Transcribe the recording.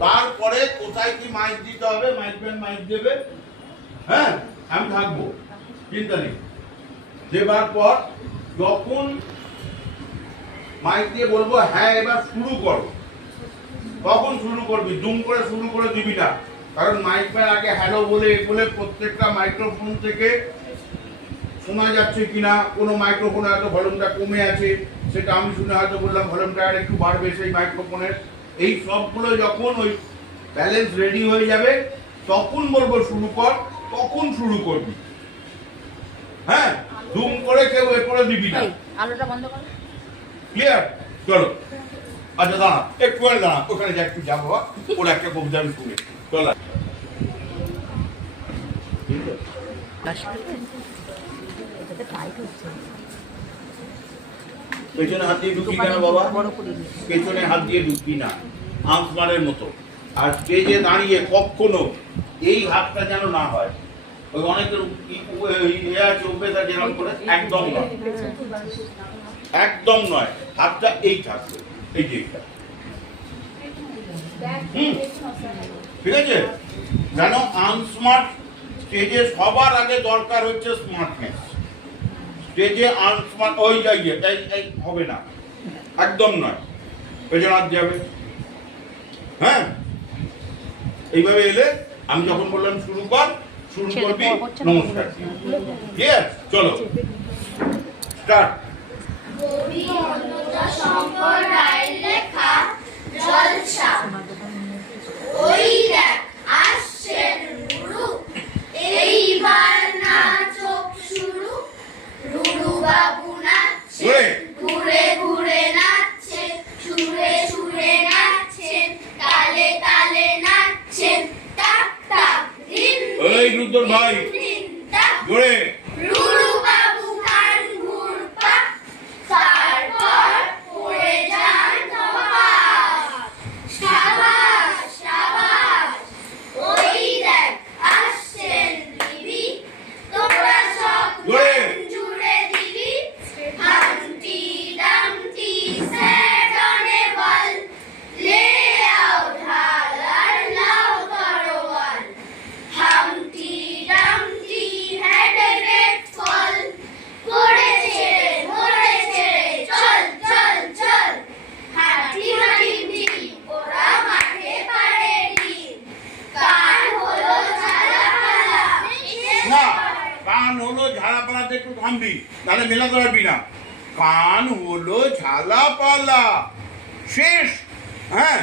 তারপরে কোথায় কি মাইক দিতে হবে, মাইকম্যান মাইক দেবে, হ্যাঁ আমি থাকবো, চিন্তা নেই। দেবার পর যখন মাইক দিয়ে বলবো হ্যাঁ এবার শুরু করো, তখন শুরু করবি, দুম করে শুরু করে দিবি না। কারণ মাইকম্যান আগে হ্যালো বলে বলে প্রত্যেকটা মাইক্রোফোন থেকে শোনা যাচ্ছে কিনা, কোনো মাইক্রোফোনে হয়তো ভলিউমটা কমে আছে, সেটা আমি শুনে হয়তো বললাম ভলিউমটা আর একটু বাড়বে সেই মাইক্রোফোনের। এই সবগুলো যখন ওই ব্যালেন্স রেডি হয়ে যাবে তখন বলবো শুরু কর, তখন শুরু করবি। হ্যাঁ, জুম করে কেউ এ করে দিবি না। আলোটা বন্ধ করো। ক্লিয়ার? চলো। আচ্ছা দাঁড়া, একটু দাঁড়া, ওখানে যা একটু যাবো, ওর একটা কবিতা আমি শুনি। চল। পেছনে হাত দিয়ে ঢুকি কেন বাবা? পেছনে হাত দিয়ে ঢুকি না, আঁশমারের মতো। আর স্টেজে দাঁড়িয়ে কখনো এই হাতটা যেন না হয়। ওই অনেকের আছে অভ্যেস আছে যেরকম করে, একদম নয়, একদম নয়। হাতটা এই থাকবে, এই যে এইটা। ঠিক আছে? যেন আনস্মার্ট স্টেজে সবার আগে দরকার হচ্ছে স্মার্টনেস। স্টেজে আনস্মার্ট ওই যাইয়ে এই হবে না, একদম নয়। পেছনে হাত যাবে, হ্যাঁ এইভাবে এলে আমি যখন বললাম শুরু কর, শুরু করবি। নমস্কার, ক্লিয়ার? চলো স্টার্ট। কবি অন্নদা শঙ্কর রায়ের লেখা জলসা। ওই দেখ আসছেন রুরু, এইবার নাচক শুরু। রুরু বাবু নাচছে, ঘুরে ঘুরে নাচছে, সুরে সুরে নাচছেন, তালে তালে নাচছেন, টাক টাক দিন এই রুদ্র ভাই দিন টাক। জোরে। রুরু বাবু কান ঘুরপাক, তারপর পড়ে যান ধপাস। সাবাস সাবাস, ওই দেখ আসছেন দিবি, তোরা সব গান জুড়ে দিবি। হামটি ডামটি স্যাড অন এ ওয়াল, লে আউট হালার লাউ করোয়াল। হামটি ডামটি হ্যাড এ গ্রেট ফল, পড়েছে মরেছে চল চল চল। হাঁটি হাঁটি ওরা মাঠে পারেনি, কান হলো ঝালাপালা। না, কান হলো ঝালাপালাতে একটু থামবি, তাহলে মেলাতে পারবি না। কান হলো ঝালাপালা, শেষ। হ্যাঁ